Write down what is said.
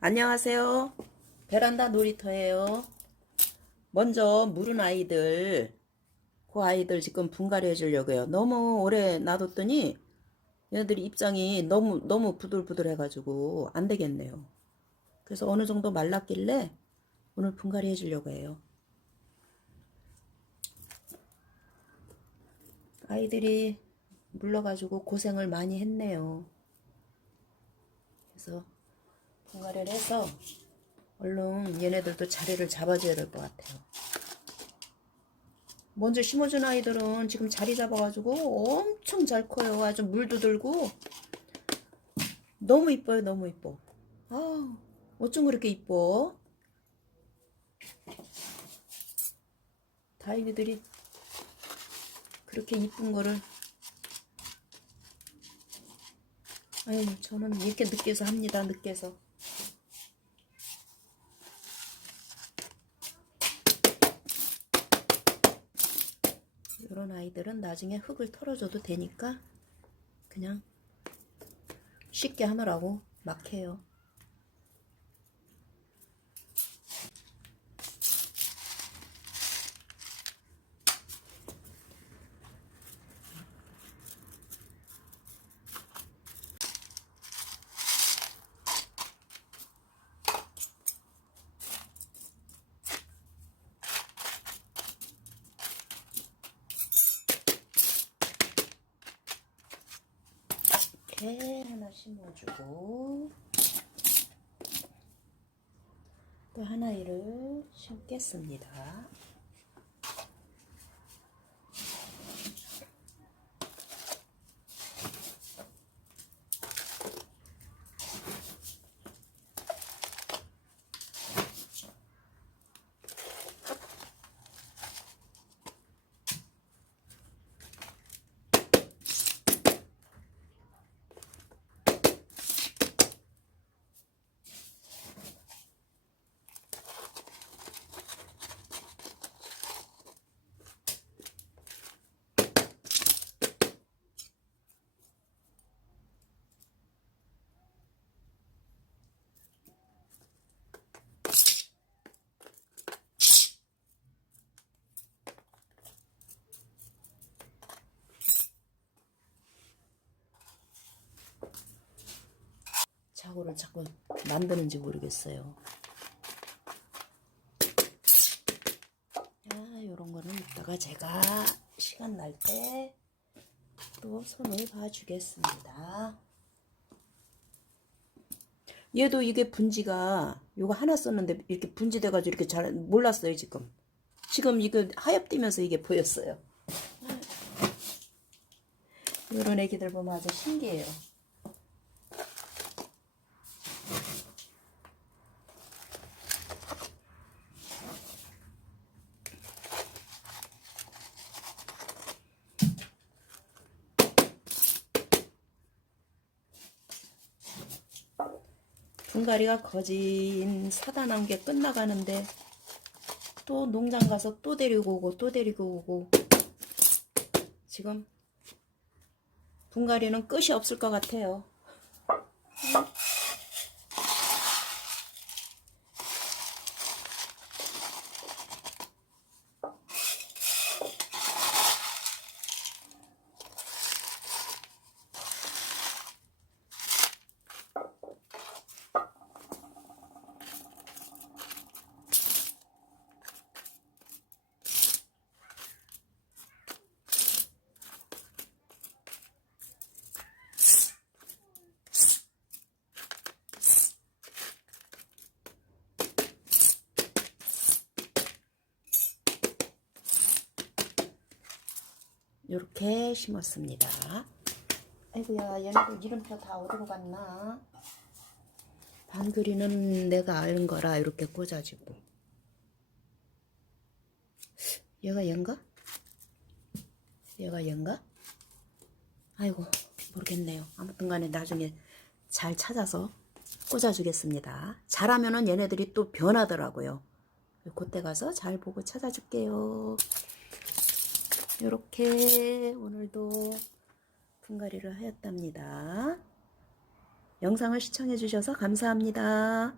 안녕하세요. 베란다 놀이터예요. 먼저 물은 아이들, 그 아이들 지금 분갈이 해주려고요. 너무 오래 놔뒀더니 얘네들이 입장이 너무 너무 부들부들해가지고 안 되겠네요. 그래서 어느 정도 말랐길래 오늘 분갈이 해주려고 해요. 아이들이 물러가지고 고생을 많이 했네요. 그래서 분갈이를 해서 얼른 얘네들도 자리를 잡아줘야 될 것 같아요. 먼저 심어준 아이들은 지금 자리 잡아가지고 엄청 잘 커요. 아주 물도 들고 너무 이뻐요. 너무 이뻐. 아, 어쩜 그렇게 이뻐? 다이비들이 그렇게 이쁜 거를 아유 저는 이렇게 늦게서 합니다. 늦게서. 이런 아이들은 나중에 흙을 털어줘도 되니까 그냥 쉽게 하느라고 막 해요. 이렇게 하나 심어주고 또 하나를 심겠습니다. 자고를 자꾸 만드는지 모르겠어요. 아, 요런 거는 이따가 제가 시간 날 때 또 손을 봐주겠습니다. 얘도 이게 분지가 요거 하나 썼는데 이렇게 분지돼가지고 이렇게 잘 몰랐어요 지금. 지금 이거 하엽되면서 이게 보였어요. 요런 애기들 보면 아주 신기해요. 분갈이가 거진 사다 나온 게 끝나가는데 또 농장 가서 또 데리고 오고 또 데리고 오고 지금 분갈이는 끝이 없을 것 같아요. 이렇게 심었습니다. 아이고야 얘네들 이름표 다 어디로 갔나? 반그리는 내가 아는 거라 이렇게 꽂아주고 얘가 얘인가? 얘가 얘인가? 아이고 모르겠네요. 아무튼 간에 나중에 잘 찾아서 꽂아주겠습니다. 잘하면은 얘네들이 또 변하더라고요. 그때 가서 잘 보고 찾아줄게요. 이렇게 오늘도 분갈이를 하였답니다. 영상을 시청해 주셔서 감사합니다.